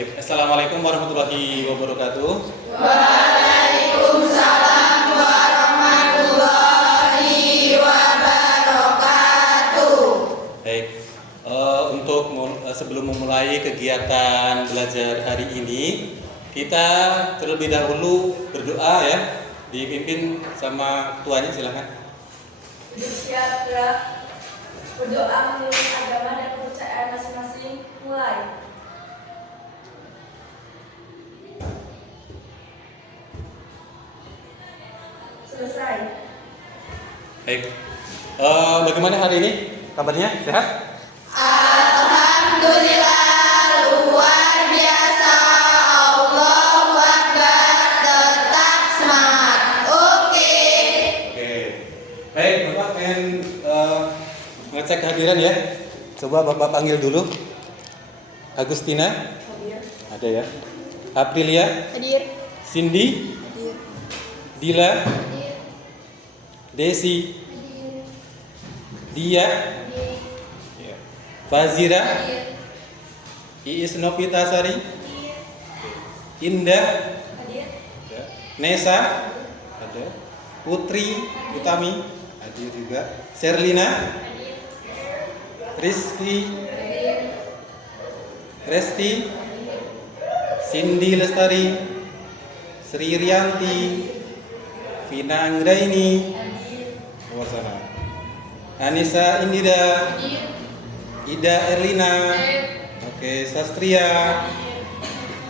Baik, Assalamualaikum warahmatullahi wabarakatuh. Waalaikumsalam warahmatullahi wabarakatuh. Baik, sebelum memulai kegiatan belajar hari ini, kita terlebih dahulu berdoa ya, dipimpin sama ketuanya, silakan. Bismillah, berdoa menurut agama dan kepercayaan masing-masing. Mulai. Selesai. Baik, bagaimana hari ini? Kabarnya sehat? Alhamdulillah, luar biasa. Allahu Akbar, tetap semangat. Oke. Oke. Baik, Bapak pengen ngecek kehadiran ya. Coba Bapak panggil dulu. Agustina? Hadir. Ada ya. Aprilia? Hadir. Cindy? Hadir. Dila? Hadir. Desi? Hadir. Dia? Ya. Fazira? Hadir. Iis Novitasari? Indah? Hadir. Ya. Nesa? Ada. Putri Utami? Hadir juga. Serlina? Rizky? Resti? Cindy Lestari? Sri Rianti? Vina Anggraini? Luar sana. Anissa Indira? Ida Erlina? Oke, Sastria?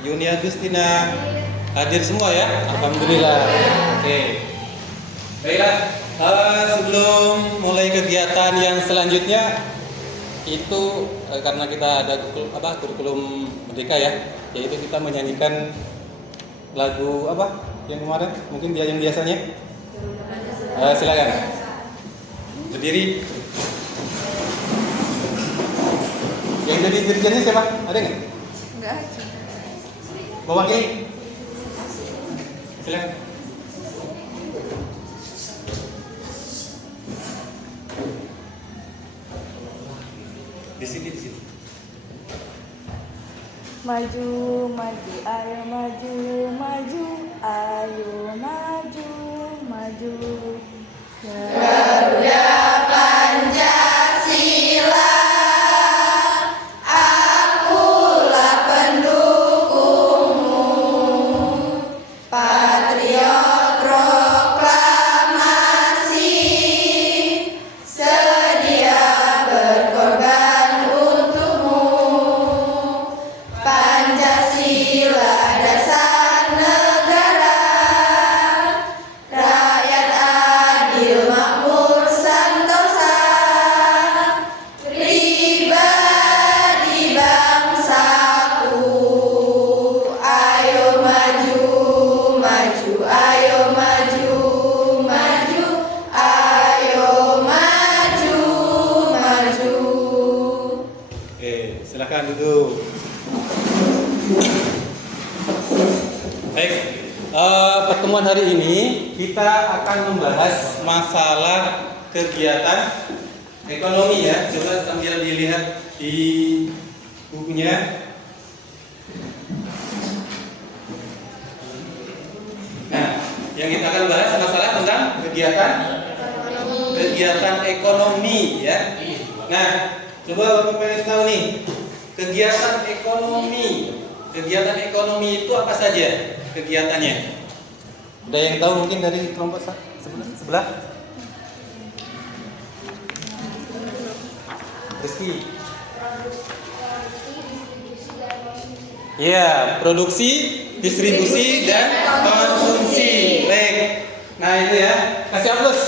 Yuni Agustina? Hadir semua ya? Alhamdulillah. Oke. Baiklah, sebelum mulai kegiatan yang selanjutnya itu karena kita ada kurikulum merdeka ya, yaitu kita menyanyikan lagu apa yang kemarin mungkin dia yang biasanya. Silakan berdiri. Yang jadi dirijennya siapa? Ada nggak? Enggak. Bawa ini. Silakan. Di sini. Maju, maju, ayo maju, maju, ayo maju, maju. Garuda Pancasila, akulah pendukungmu, patriot proklamasi, sedia berkorban untukmu. Pancasila dasar negara, rakyat adil makmur sentosa, pribadi bangsaku. Ayo maju, maju, ayo maju, maju, ayo maju, maju. Oke, silakan duduk. Baik, pertemuan hari ini kita akan membahas masalah kegiatan ekonomi ya. Coba sambil dilihat di bukunya. Nah, yang kita akan bahas masalah tentang kegiatan ekonomi ya. Nah, coba Bapak pengen tahu nih, kegiatan ekonomi itu apa saja kegiatannya? Ada yang tahu mungkin dari kelompok sebelah? Rizky. Ya, produksi, distribusi, dan konsumsi. Baik. Nah itu ya, kasih aplaus.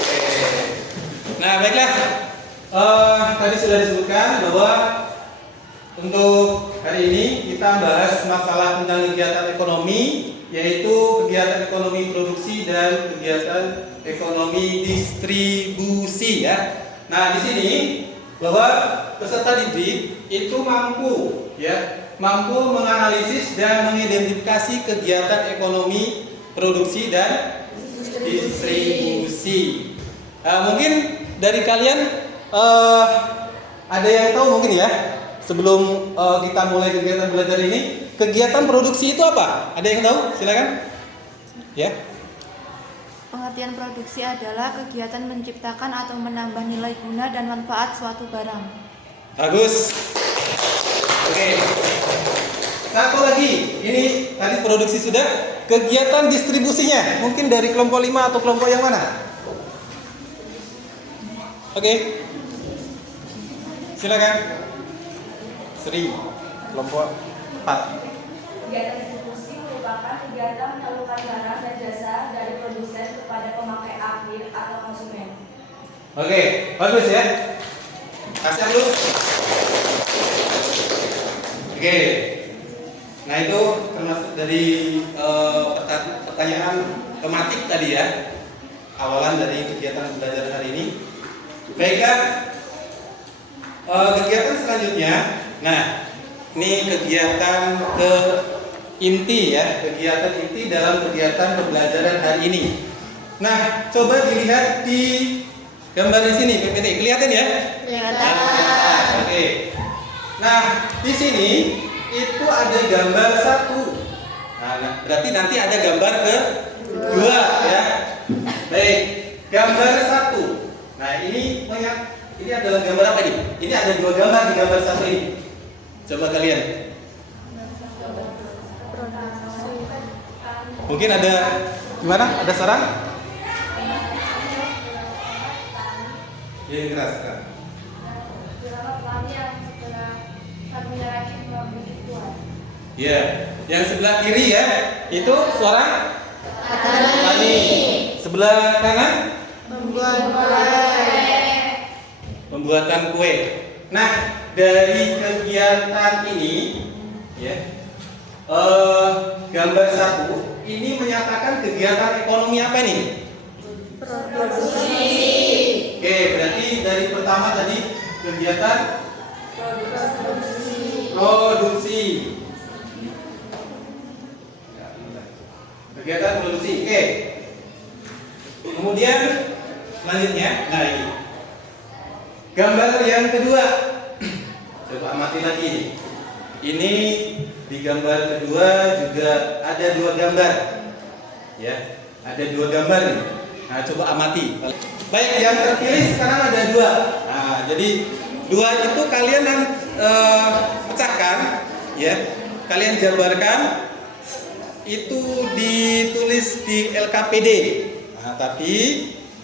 Oke. Nah baiklah, tadi sudah disebutkan bahwa untuk hari ini kita bahas masalah tentang kegiatan ekonomi, yaitu kegiatan ekonomi produksi dan kegiatan ekonomi distribusi ya. Nah di sini bahwa peserta didik itu mampu menganalisis dan mengidentifikasi kegiatan ekonomi produksi dan distribusi. Mungkin dari kalian ada yang tahu mungkin ya sebelum kita mulai kegiatan belajar ini, kegiatan produksi itu apa? Ada yang tahu? Silakan. Ya. Pengertian produksi adalah kegiatan menciptakan atau menambah nilai guna dan manfaat suatu barang. Bagus. Oke. Satu lagi, ini tadi produksi sudah, kegiatan distribusinya. Mungkin dari kelompok 5 atau kelompok yang mana? Oke. Silakan. Sri, kelompok 4. Kegiatan distribusi merupakan kegiatan menyalurkan barang dan jasa dari produsen kepada pemakai akhir atau konsumen. Oke, bagus ya. Kasih halus. Oke. Nah itu termasuk dari pertanyaan tematik tadi ya. Awalan dari kegiatan belajar hari ini. Baiklah. Kegiatan selanjutnya. Nah, ini kegiatan ke inti ya, kegiatan inti dalam kegiatan pembelajaran hari ini. Nah, coba dilihat di gambar di sini, PPT. Kelihatan ya? Kelihatan. Oke. Nah, di sini itu ada gambar 1. Nah, berarti nanti ada gambar ke-2 ya. Baik, gambar 1. Nah, ini adalah gambar apa ini? Ini ada 2 gambar di gambar 1 ini. Coba kalian. Mungkin ada gimana? Ada saran? Yang keras kan? Ya, yang sebelah kiri ya, itu suara petani. Sebelah kanan pembuatan kue. Nah, dari kegiatan ini ya, gambar 1 ini menyatakan kegiatan ekonomi apa nih? Produksi. Oke, berarti dari pertama tadi kegiatan produksi. Kegiatan produksi. Oke. Kemudian selanjutnya, nah ini gambar yang kedua. Coba amati lagi nih. Ini di gambar kedua juga ada 2 gambar. Ya, ada 2 gambar nih. Nah, coba amati. Baik, yang terpilih sekarang ada 2. Nah, jadi 2 itu kalian pecahkan, ya. Kalian jabarkan. Itu ditulis di LKPD. Nah, tapi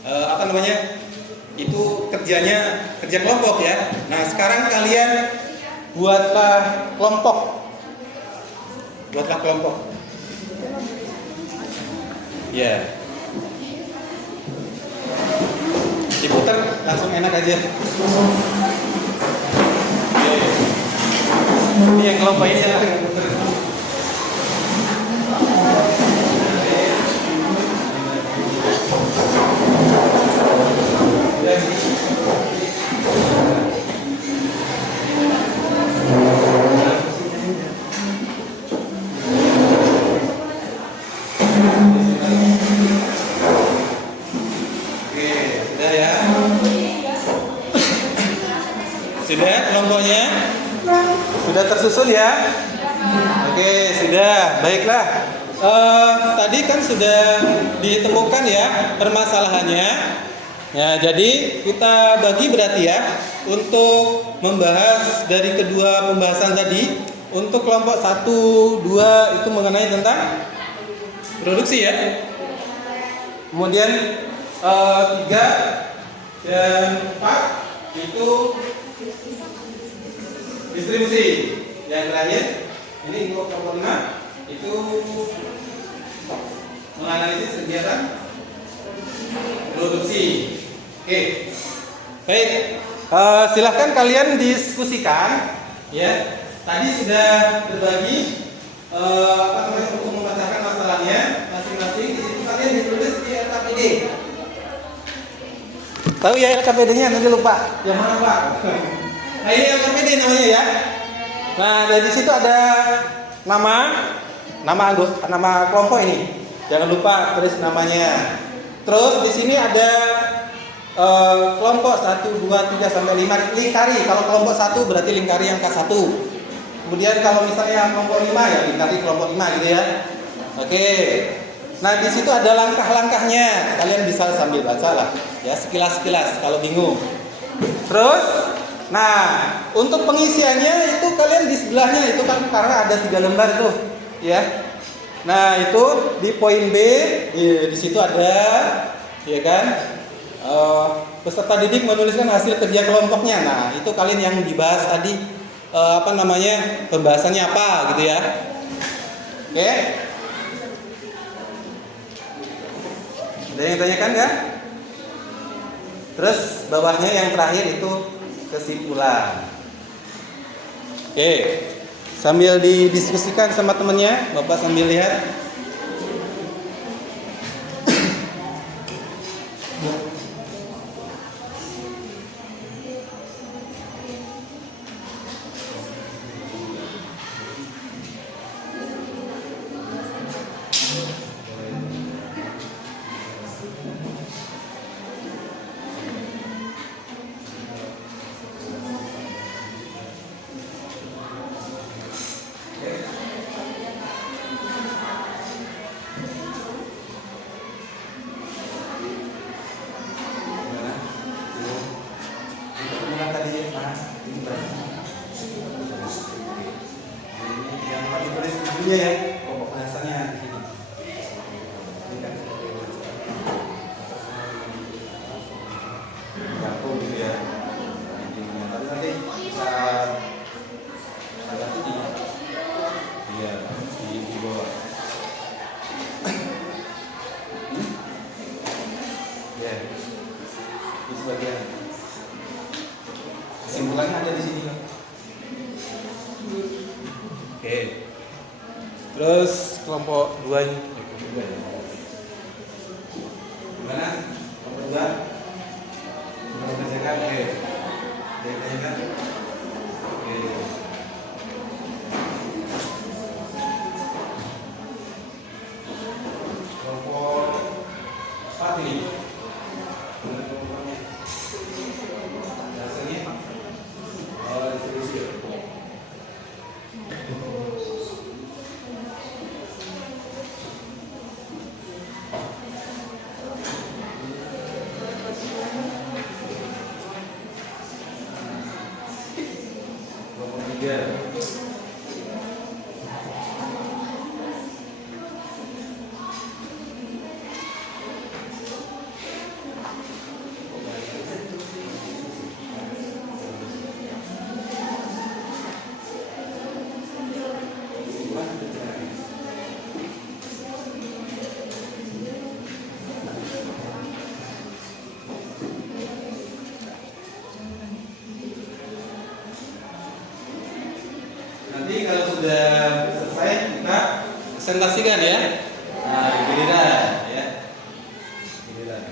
apa namanya? Itu kerja kelompok ya. Nah, sekarang kalian buatlah kelompok. Ya. Diputar langsung enak aja. Oke. Ini yang kelompok ini ya. Sudah kelompoknya? Sudah tersusun ya? Oke, sudah. Baiklah. Tadi kan sudah ditemukan ya permasalahannya. Ya, jadi kita bagi berarti ya untuk membahas dari kedua pembahasan tadi. Untuk kelompok 1, 2 itu mengenai tentang produksi ya. Kemudian 3 dan 4 itu distribusi. Yang terakhir ini untuk kelompok 5 itu menganalisis kegiatan produksi. Oke, baik. Silahkan kalian diskusikan. Ya, tadi sudah berbagi untuk memecahkan masalahnya masing-masing. Di situ kalian ditulis di LKPD. Tahu ya LKPD-nya? Nanti lupa. Yang mana Pak? Nah ini LKPD namanya ya. Nah dari situ ada nama kelompok ini. Jangan lupa tulis namanya. Terus di sini ada kelompok 1, 2, 3 sampai 5 lingkari. Kalau kelompok 1 berarti lingkari angka 1. Kemudian kalau misalnya kelompok 5 ya lingkari kelompok 5 gitu ya. Oke. Nah, di situ ada langkah-langkahnya. Kalian bisa sambil baca lah ya, sekilas-sekilas kalau bingung. Terus untuk pengisiannya itu kalian di sebelahnya itu kan karena ada 3 lembar tuh ya. Nah, itu di poin B di situ ada ya kan. Peserta didik menuliskan hasil kerja kelompoknya. Nah, itu kalian yang dibahas tadi pembahasannya apa gitu ya. Oke. Ada yang tanyakan ya? Terus bawahnya yang terakhir itu kesimpulan. Oke. Sambil didiskusikan sama temennya, Bapak sambil lihat. Ya, pokok bahasannya di sini. Batu gitu ya. Tapi nanti bisa ada di bawah. Ya, itu bagian. Kesimpulannya ada di sini. Oke. Terus kelompok 2 ini gimana? Kelompok 2 mau kerjakan? Oke. Kerjakan? Oke. Kelompok 4 ini dasarnya distribusi. Nanti kalau sudah selesai kita presentasikan ya. Nah, giliran ya. Giliran.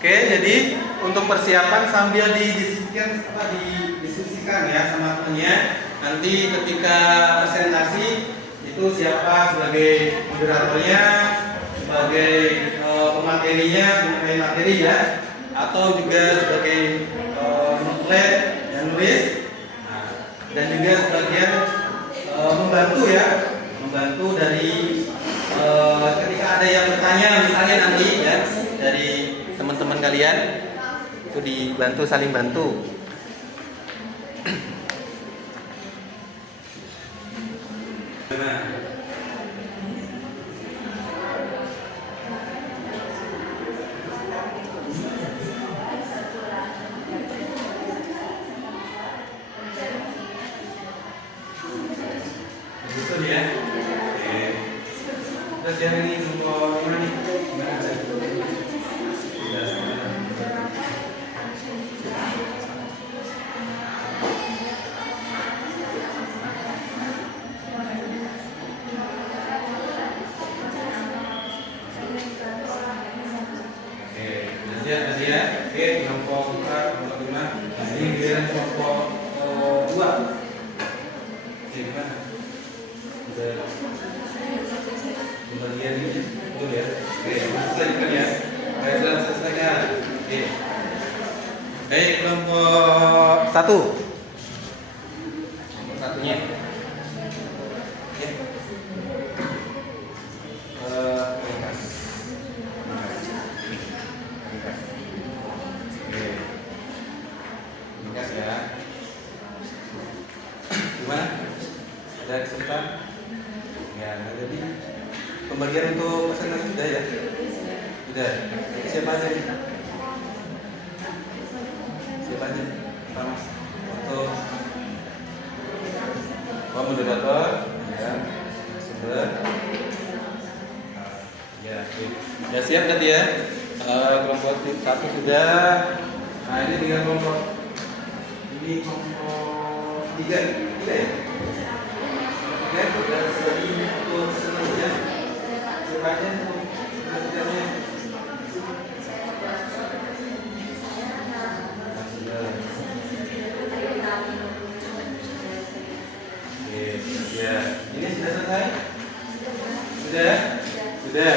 Oke, jadi untuk persiapan sambil didiskusikan ya sama temannya. Nanti ketika presentasi itu siapa sebagai moderatornya, sebagai pematerinya, pemateri materi ya, atau juga sebagai nuklet yang nulis. Dan juga sebagian membantu dari ketika ada yang bertanya misalnya nanti ya dari teman-teman kalian itu dibantu, saling bantu. Betul ya. Oke. Terus yang ini untuk gimana nih? Oke, ya. Oke, kelompok 4, kelompok 5. Nah, ini giliran kelompok 2. Oke, gimana? Udah bagian ini, betul ya? Oke, lanjutkan ya. Baiklah, satu. Kelompok satunya. Ya. Ringkas. Oke. Ringkas ya. Gimana? Ada kesulitan? Ya, jadi pembagian untuk presentasi sudah ya? Sudah. Siapa aja nih? Siapa aja? Pak Mas. Untuk moderator, ya, sumber. Ya, oke. Ya siap tadi ya. Kelompok satu sudah. Nah ini tinggal kelompok. Ini kelompok tiga ya. Tiga sudah untuk selanjutnya. Siapa aja untuk selanjutnya? Ya, ini sudah selesai? Sudah? Sudah.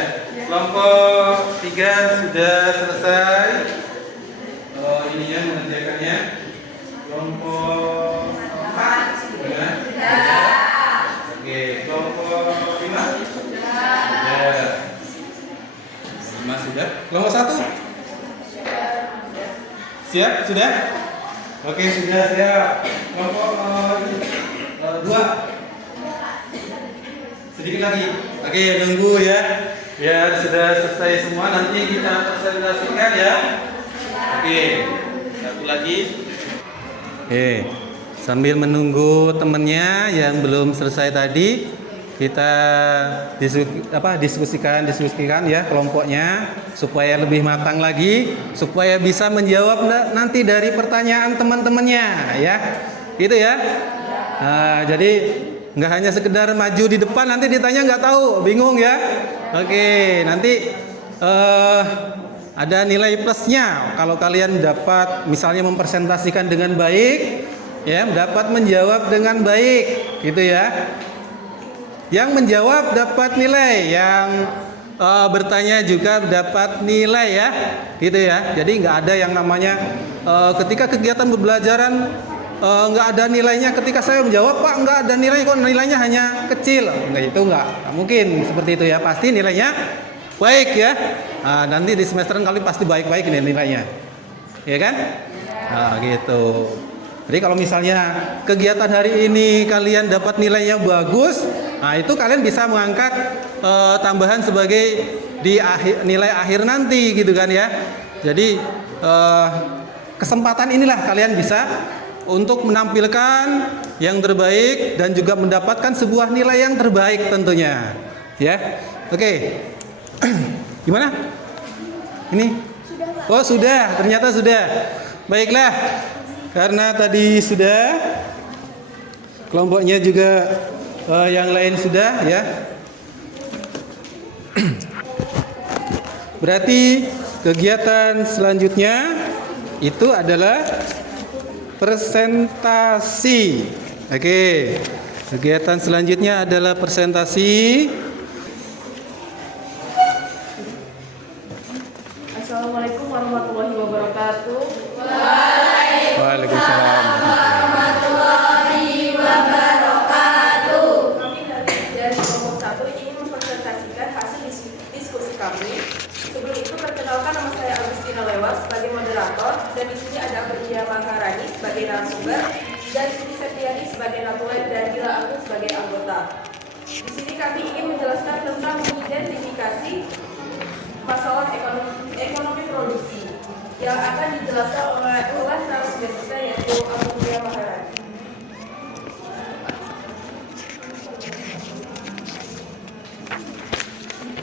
Kelompok 3 sudah selesai. Ini ya mengerjakannya. Kelompok 4 sudah. Oke, kelompok 5 sudah. 5 sudah. Kelompok 1? Siap? Sudah? Oke, sudah siap. Kelompok 2 sedikit lagi. Oke, nunggu ya. Biar sudah selesai semua nanti kita presentasikan ya. Oke, satu lagi. Oke, sambil menunggu temennya yang belum selesai tadi, kita diskusikan ya kelompoknya supaya lebih matang lagi, supaya bisa menjawab nanti dari pertanyaan teman-temannya ya. Gitu ya. Nah, jadi nggak hanya sekedar maju di depan nanti ditanya nggak tahu, bingung ya. Oke, nanti ada nilai plusnya kalau kalian dapat misalnya mempresentasikan dengan baik, ya, dapat menjawab dengan baik, gitu ya. Yang menjawab dapat nilai, yang bertanya juga dapat nilai ya, gitu ya. Jadi nggak ada yang namanya ketika kegiatan pembelajaran nggak ada nilainya, ketika saya menjawab Pak nggak ada nilai, kok nilainya hanya kecil, nggak mungkin seperti itu ya, pasti nilainya baik ya. Nah, nanti di semester kali pasti baik-baik ini nilainya, ya kan? Nah gitu. Jadi kalau misalnya kegiatan hari ini kalian dapat nilainya bagus, nah itu kalian bisa mengangkat tambahan sebagai di nilai akhir nanti gitu kan ya. Jadi kesempatan inilah kalian bisa untuk menampilkan yang terbaik dan juga mendapatkan sebuah nilai yang terbaik tentunya. Ya. Oke. Gimana? Ini? Oh, sudah. Ternyata sudah. Baiklah. Karena tadi sudah, kelompoknya juga yang lain sudah ya. Berarti kegiatan selanjutnya itu adalah presentasi. Oke. Kegiatan selanjutnya adalah presentasi. Assalamualaikum warahmatullahi wabarakatuh. Waalaikumsalam warahmatullahi wabarakatuh. Kami dari kelompok 1 ingin mempresentasikan hasil diskusi kami. Sebelum itu perkenalkan, nama saya Agustina Lewas sebagai moderator, dan di sini ada Aprilia Maharani sebagai narasumber dan Siti Septiani sebagai natulen dan Bila Agus sebagai anggota. Di sini kami ingin menjelaskan tentang mengidentifikasi masalah ekonomi produksi yang akan dijelaskan oleh narasumber kita yaitu Aprilia Maharani.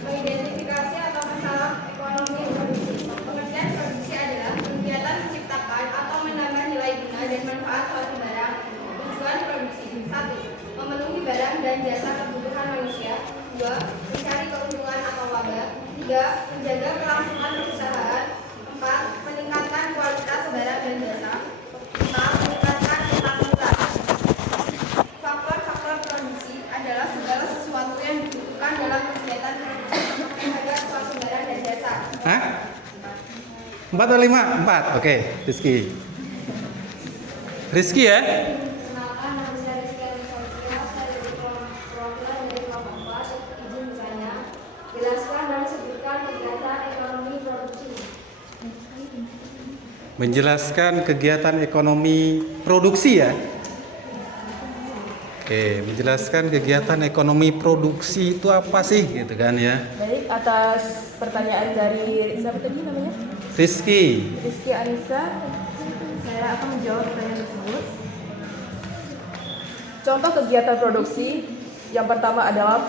Mengidentifikasi atau masalah ekonomi produksi. Pengertian produksi adalah kegiatan menciptakan atau menambah nilai guna dan manfaat suatu barang. Tujuan produksi: 1. Memenuhi barang dan jasa kebutuhan manusia. 2. Mencari keuntungan atau laba. 3. Menjaga kelangsungan perusahaan. 4. Meningkatkan kualitas barang dan jasa. 5. Meningkatkan akuntabilitas. Faktor-faktor produksi adalah segala sesuatu yang dibutuhkan dalam kegiatan produksi untuk menjaga suatu barang dan jasa. Hah? 4 atau 5? 4. Oke, Rizky. Rizky ya. Perkenalkan, nama saya Rizky Anisya. Saya dari perwakilan dari kelompok 4. Izin bertanya. Jelaskan dan sebutkan kegiatan ekonomi produksi. Menjelaskan kegiatan ekonomi produksi ya. Oke, menjelaskan kegiatan ekonomi produksi itu apa sih gitu kan ya. Baik, atas pertanyaan dari siapa tadi namanya? Rizky. Rizky Anissa, saya akan menjawab pertanyaan tersebut. Contoh kegiatan produksi yang pertama adalah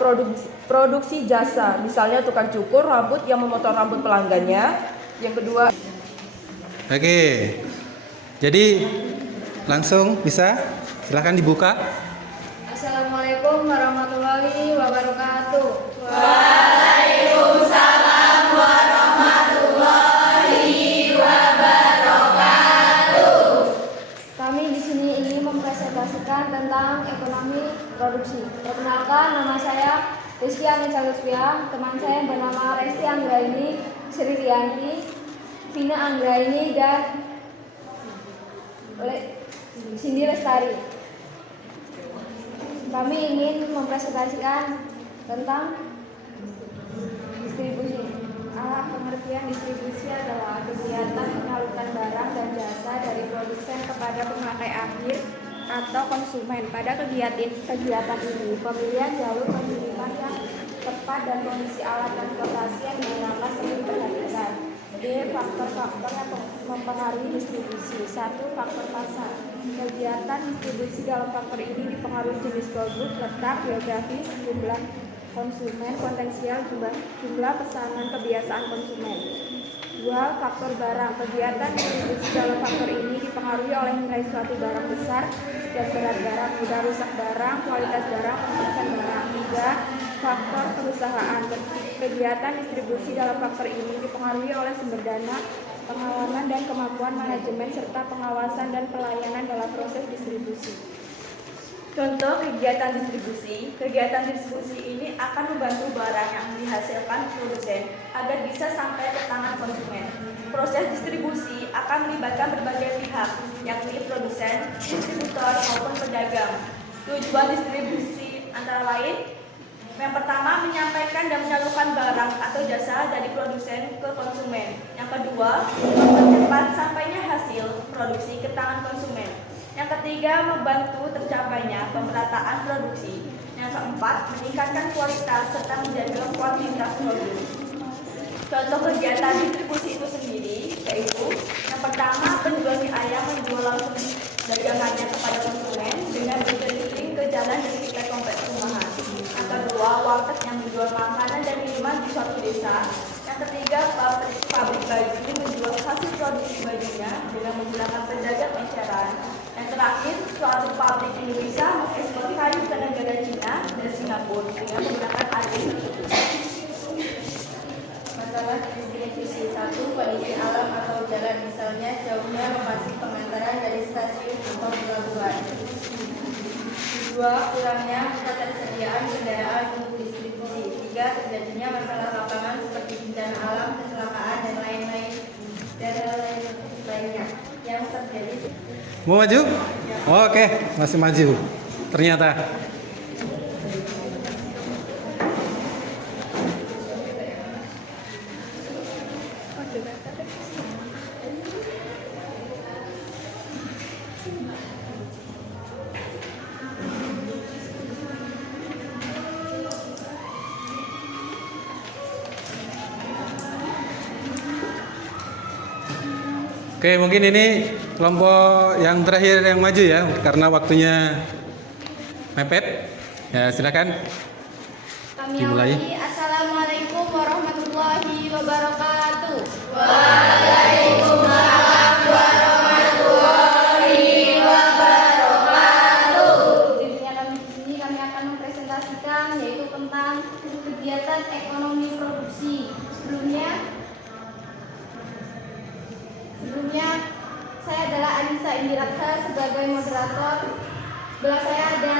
produksi jasa, misalnya tukang cukur rambut yang memotong rambut pelanggannya. Yang kedua, Oke. Jadi langsung bisa silakan dibuka. Assalamualaikum warahmatullahi wabarakatuh. Kami di sini ingin mempresentasikan tentang ekonomi produksi. Perkenalkan, nama saya Rizky Anisya Lutfiah. Teman saya yang bernama Resti Anggraini, Sri Rianti, Vina Anggraini, dan Cindy Lestari. Kami ingin mempresentasikan tentang distribusi. Pengertian distribusi adalah kegiatan menyalurkan barang dan jasa dari produsen kepada pemakai akhir atau konsumen. Pada kegiatan ini, pemilihan jalur pengiriman yang tepat dan kondisi alat transportasi yang digunakan sering diperhatikan. D. Faktor-faktor yang mempengaruhi distribusi. 1. Faktor pasar. Kegiatan distribusi dalam faktor ini dipengaruhi jenis produk, letak geografis, jumlah konsumen, potensial jumlah pesanan, kebiasaan konsumen. 2. Faktor barang. Kegiatan distribusi dalam faktor ini dipengaruhi oleh nilai suatu barang besar dan berat barang, mudah rusak barang, kualitas barang, konsumsi barang. 3. Faktor perusahaan. Kegiatan distribusi dalam faktor ini dipengaruhi oleh sumber dana, pengalaman dan kemampuan manajemen serta pengawasan dan pelayanan dalam proses distribusi. Contoh kegiatan distribusi. Kegiatan distribusi ini akan membantu barang yang dihasilkan produsen agar bisa sampai ke tangan konsumen. Proses distribusi akan melibatkan berbagai pihak, yakni produsen, distributor maupun pedagang. Tujuan distribusi antara lain: yang pertama, menyampaikan dan menyalurkan barang atau jasa dari produsen ke konsumen. Yang kedua, mempercepat sampainya hasil produksi ke tangan konsumen. Yang ketiga, membantu tercapainya pemerataan produksi. Yang keempat, meningkatkan kualitas serta menjaga kuantitas produk. Contoh kegiatan distribusi itu sendiri yaitu: yang pertama, penjual mie ayam menjual langsung dagangannya kepada konsumen dengan berkeliling ke jalan dan sekitar kompleks perumahan. Yang kedua, warteg yang menjual makanan dan minuman di suatu desa. Yang ketiga, pabrik baju menjual hasil produksi bajunya dengan menggunakan pedagang eceran. Yang terakhir, suatu pabrik Indonesia mengekspor kayu ke negara Cina dan Singapura dengan menggunakan agen. Masalah distribusi. 1. Kondisi alam atau jalan, misalnya jauhnya lokasi pengantaran dari stasiun atau pelabuhan. 2. Kurangnya ketersediaan kendaraan untuk distribusi. 3. Terjadinya masalah lapangan seperti bencana alam, kecelakaan, dan lain-lain lainnya yang terjadi. Mau maju? Oh, oke, masih maju. Ternyata. Oke, mungkin ini kelompok yang terakhir yang maju ya, karena waktunya mepet. Ya, silakan. Kami Dimulai. awali. Assalamualaikum warahmatullahi wabarakatuh. Tentunya kami akan mempresentasikan yaitu tentang kegiatan ekonomi produksi. Sebelumnya saya adalah Anissa Indiratha sebagai moderator. Sebelah saya ada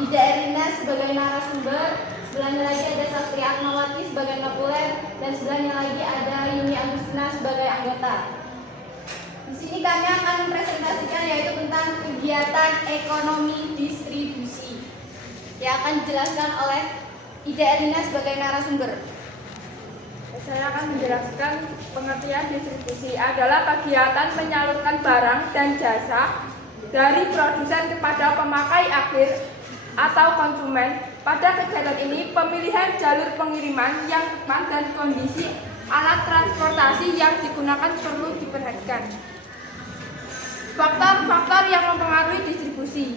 Ida Erina sebagai narasumber, sebelahnya lagi ada Sastri Atmawati sebagai notulen, dan sebelahnya lagi ada Yuni Agustina sebagai anggota. Di sini kami akan mempresentasikan yaitu tentang ekonomi distribusi yang akan dijelaskan oleh Ida Erlina sebagai narasumber. Saya akan menjelaskan pengertian distribusi adalah kegiatan menyalurkan barang dan jasa dari produsen kepada pemakai akhir atau konsumen. Pada kegiatan ini, pemilihan jalur pengiriman yang tepat dan kondisi alat transportasi yang digunakan perlu diperhatikan. Faktor-faktor yang mempengaruhi distribusi.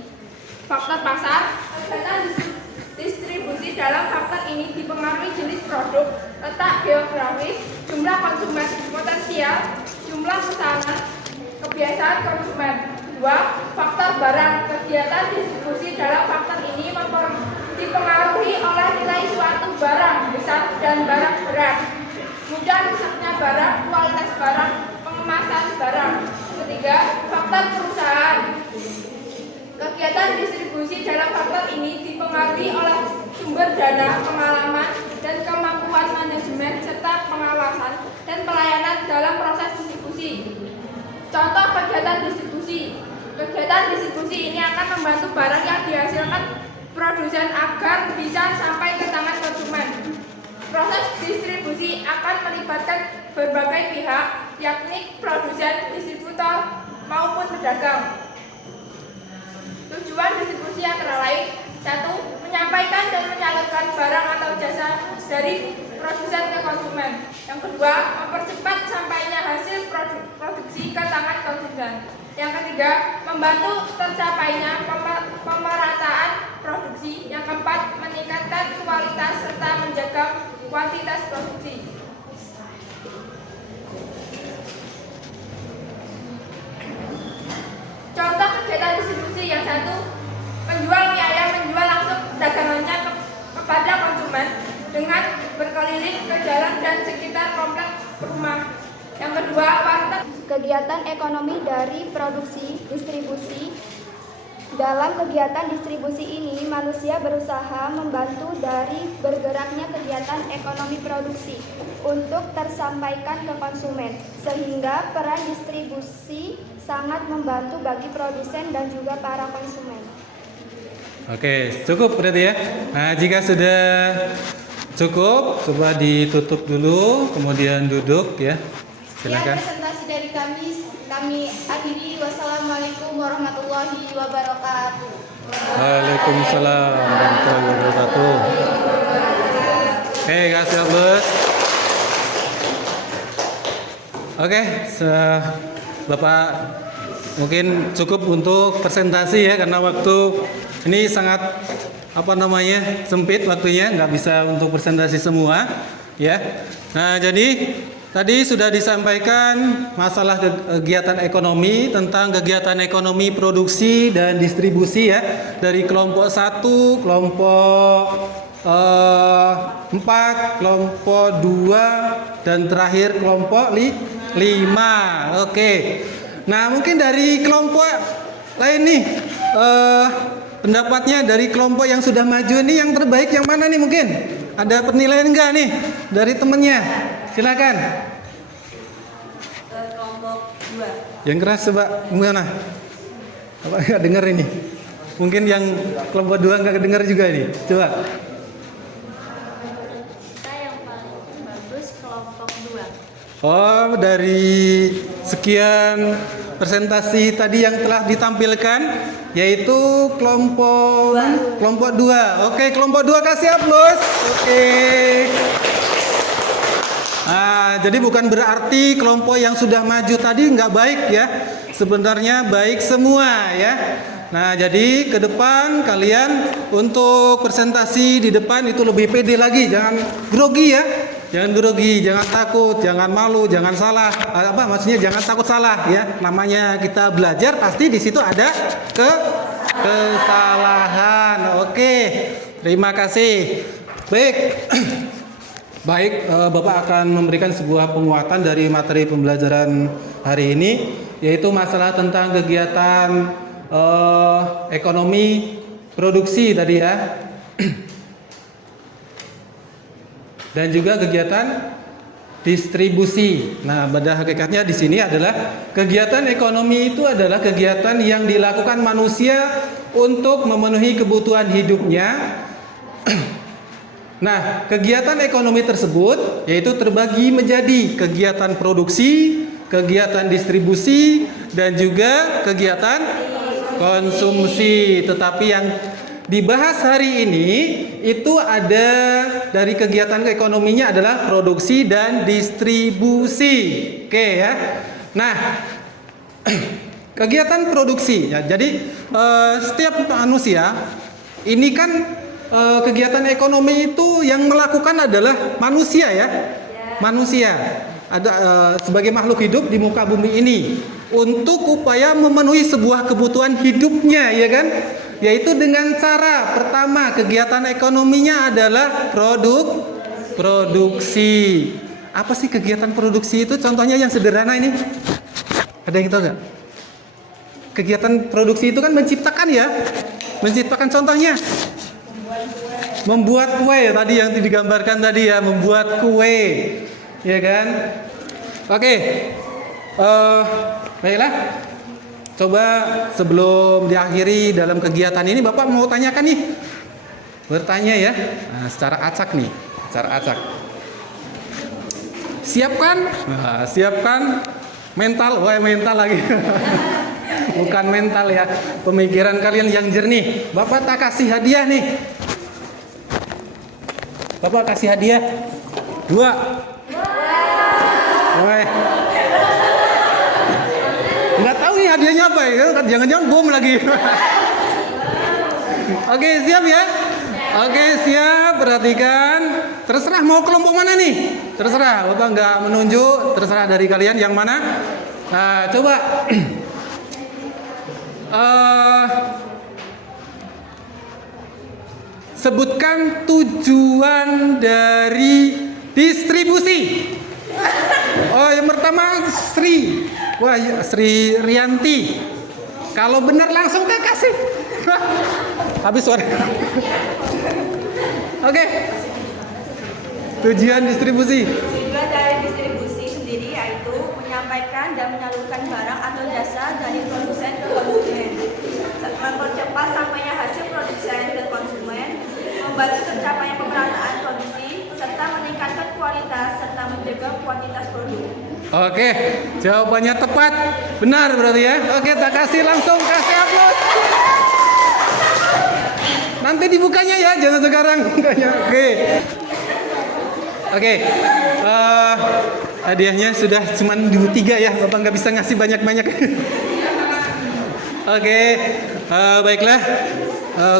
Faktor pasar, kegiatan distribusi dalam faktor ini dipengaruhi jenis produk, letak geografis, jumlah konsumen potensial, jumlah pesanan, kebiasaan konsumen. 2. Faktor barang. Kegiatan distribusi dalam faktor ini dipengaruhi oleh nilai suatu barang besar dan barang berat, mudah rusaknya barang, kualitas barang, pengemasan barang. 3. Faktor perusahaan. Kegiatan distribusi dalam faktor ini dipengaruhi oleh sumber dana, pengalaman, dan kemampuan manajemen serta pengawasan dan pelayanan dalam proses distribusi. Contoh kegiatan distribusi. Kegiatan distribusi ini akan membantu barang yang dihasilkan produsen agar bisa sampai ke tangan konsumen. Proses distribusi akan melibatkan berbagai pihak, yakni produsen, distributor, maupun pedagang. Tujuan distribusi antara lain: 1. Menyampaikan dan menyalurkan barang atau jasa dari produsen ke konsumen. Yang kedua, mempercepat sampainya hasil produksi ke tangan konsumen. Yang ketiga, membantu tercapainya pemerataan produksi. Yang keempat, meningkatkan kualitas serta menjaga kuantitas produksi. Contoh kegiatan distribusi yang 1, penjual mie ayam menjual langsung dagangannya kepada konsumen dengan berkeliling ke jalan dan sekitar komplek rumah. Yang kedua, warteg. Kegiatan ekonomi dari produksi distribusi. Dalam kegiatan distribusi ini, manusia berusaha membantu dari bergeraknya kegiatan ekonomi produksi untuk tersampaikan ke konsumen, sehingga peran distribusi sangat membantu bagi produsen dan juga para konsumen. Oke, cukup berarti ya. Nah, jika sudah cukup, coba ditutup dulu, kemudian duduk ya. Silakan. Ya, presentasi dari kami akhiri. Wassalamualaikum warahmatullahi wabarakatuh. Waalaikumsalam warahmatullahi wabarakatuh. Oke, kasih Abus. Oke, Bapak mungkin cukup untuk presentasi ya, karena waktu ini sangat sempit waktunya, nggak bisa untuk presentasi semua ya. Nah, jadi tadi sudah disampaikan masalah kegiatan ekonomi, tentang kegiatan ekonomi produksi dan distribusi ya, dari kelompok 1, kelompok 4, kelompok 2, dan terakhir kelompok 5. Oke. Nah, mungkin dari kelompok lain nih, pendapatnya dari kelompok yang sudah maju ini yang terbaik yang mana nih mungkin? Ada penilaian enggak nih dari temennya? Silakan. Kelompok 2. Yang keras coba gimana? Apa nggak dengar ini? Mungkin yang kelompok 2 nggak dengar juga nih. Coba. Kita yang paling bagus kelompok 2. Oh, dari sekian presentasi tadi yang telah ditampilkan, yaitu kelompok 2. Oke, kelompok 2 kasih aplaus. Oke. Nah, jadi bukan berarti kelompok yang sudah maju tadi nggak baik ya. Sebenarnya baik semua ya. Nah, jadi ke depan kalian untuk presentasi di depan itu lebih pede lagi, jangan grogi ya. Jangan grogi, jangan takut, jangan malu, jangan salah. Maksudnya jangan takut salah ya. Namanya kita belajar pasti di situ ada kesalahan. Oke. Terima kasih. Baik. Baik, Bapak akan memberikan sebuah penguatan dari materi pembelajaran hari ini, yaitu masalah tentang kegiatan ekonomi produksi tadi ya. Dan juga kegiatan distribusi. Nah, pada hakikatnya di sini adalah kegiatan ekonomi itu adalah kegiatan yang dilakukan manusia untuk memenuhi kebutuhan hidupnya. Nah, kegiatan ekonomi tersebut yaitu terbagi menjadi kegiatan produksi, kegiatan distribusi, dan juga kegiatan konsumsi. Tetapi yang dibahas hari ini itu ada dari kegiatan ekonominya adalah produksi dan distribusi. Oke ya. Nah, kegiatan produksi ya. Jadi setiap manusia ini kan kegiatan ekonomi itu yang melakukan adalah manusia ya. Manusia ada sebagai makhluk hidup di muka bumi ini untuk upaya memenuhi sebuah kebutuhan hidupnya ya kan? Yaitu dengan cara pertama kegiatan ekonominya adalah produksi. Apa sih kegiatan produksi itu? Contohnya yang sederhana ini. Ada yang tahu nggak? Kegiatan produksi itu kan menciptakan ya. Menciptakan contohnya. Membuat kue tadi yang digambarkan tadi ya, membuat kue. Ya kan? Oke. Baiklah. Coba sebelum diakhiri dalam kegiatan ini Bapak mau tanyakan nih. Bertanya ya. Nah, secara acak nih, secara acak. Siapkan mental, mental lagi. Bukan mental ya. Pemikiran kalian yang jernih. Bapak tak kasih hadiah nih. Bapak kasih hadiah 2. Nggak tahu nih hadiahnya apa ya, jangan-jangan bom lagi. Oke, siap ya? Oke, siap, perhatikan. Terserah mau kelompok mana nih? Terserah, Bapak nggak menunjuk, terserah dari kalian yang mana. Nah, coba sebutkan tujuan dari distribusi. Oh, yang pertama Sri. Wah, Sri Rianti. Kalau benar langsung tak kasih. Habis suara. Oke. Tujuan distribusi. Tujuan dari distribusi sendiri yaitu menyampaikan dan menyalurkan barang atau jasa dari produsen ke konsumen, mempercepat sampainya hasil produsen ke konsumen, membantu tercapainya pemerataan produksi, serta meningkatkan kualitas serta menjaga kuantitas produk. Oke, jawabannya tepat, benar berarti ya. Oke, tak kasih langsung kasih aplaus. Nanti dibukanya ya, jangan sekarang bukanya. Oke, hadiahnya sudah cuma 3 ya, Bapak nggak bisa ngasih banyak-banyak. Oke, baiklah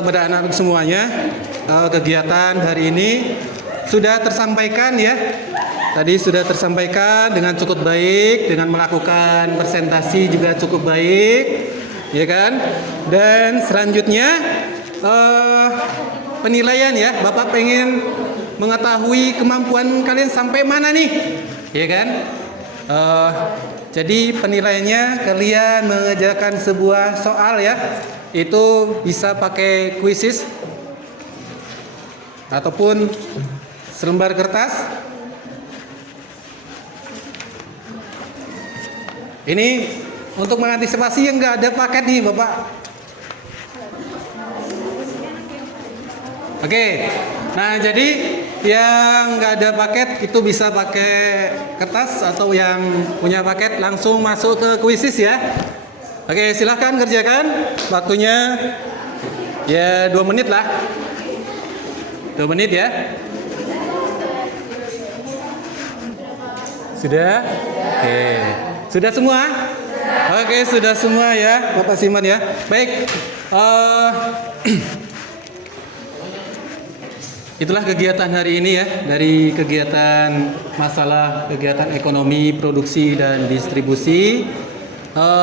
kepada anak-anak semuanya, kegiatan hari ini sudah tersampaikan ya. Tadi sudah tersampaikan dengan cukup baik, dengan melakukan presentasi juga cukup baik, ya kan? Dan selanjutnya penilaian ya, Bapak pengen mengetahui kemampuan kalian sampai mana nih, ya kan? Jadi penilaiannya kalian mengerjakan sebuah soal ya, itu bisa pakai quizzes ataupun selembar kertas. Ini untuk mengantisipasi yang nggak ada paket nih Bapak. Oke, nah jadi yang nggak ada paket itu bisa pakai kertas atau yang punya paket langsung masuk ke quizzes ya. Oke, silahkan kerjakan. Waktunya ya 2 menit lah. 2 menit ya. Sudah? Oke. Sudah semua? Oke, sudah semua ya, Bapak Siman ya. Baik. Itulah kegiatan hari ini ya, dari kegiatan masalah kegiatan ekonomi, produksi dan distribusi.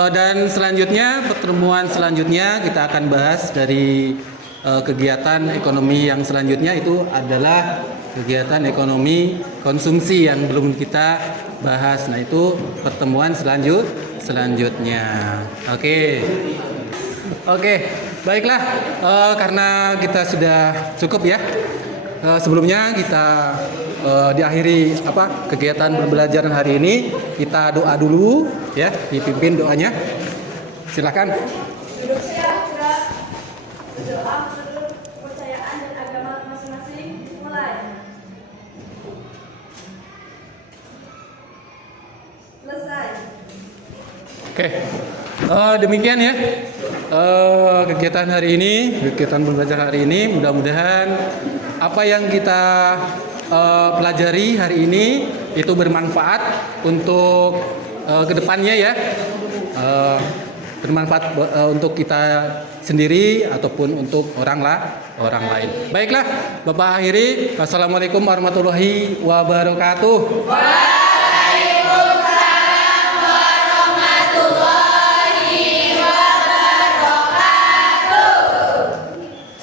Dan selanjutnya, pertemuan selanjutnya kita akan bahas dari kegiatan ekonomi yang selanjutnya itu adalah kegiatan ekonomi konsumsi yang belum kita bahas. Nah, itu pertemuan selanjutnya. Oke, baiklah, karena kita sudah cukup ya sebelumnya kita diakhiri kegiatan pembelajaran hari ini, kita doa dulu ya, dipimpin doanya. Silakan. Duduk siap, gerak. Berdoa menurut kepercayaan dan agama masing-masing. Mulai. Selesai. Oke, demikian ya kegiatan hari ini, kegiatan pembelajaran hari ini. Mudah-mudahan apa yang kita pelajari hari ini itu bermanfaat untuk kedepannya ya, bermanfaat untuk kita sendiri ataupun untuk orang lain. Baiklah, Bapak akhiri. Wassalamualaikum warahmatullahi wabarakatuh.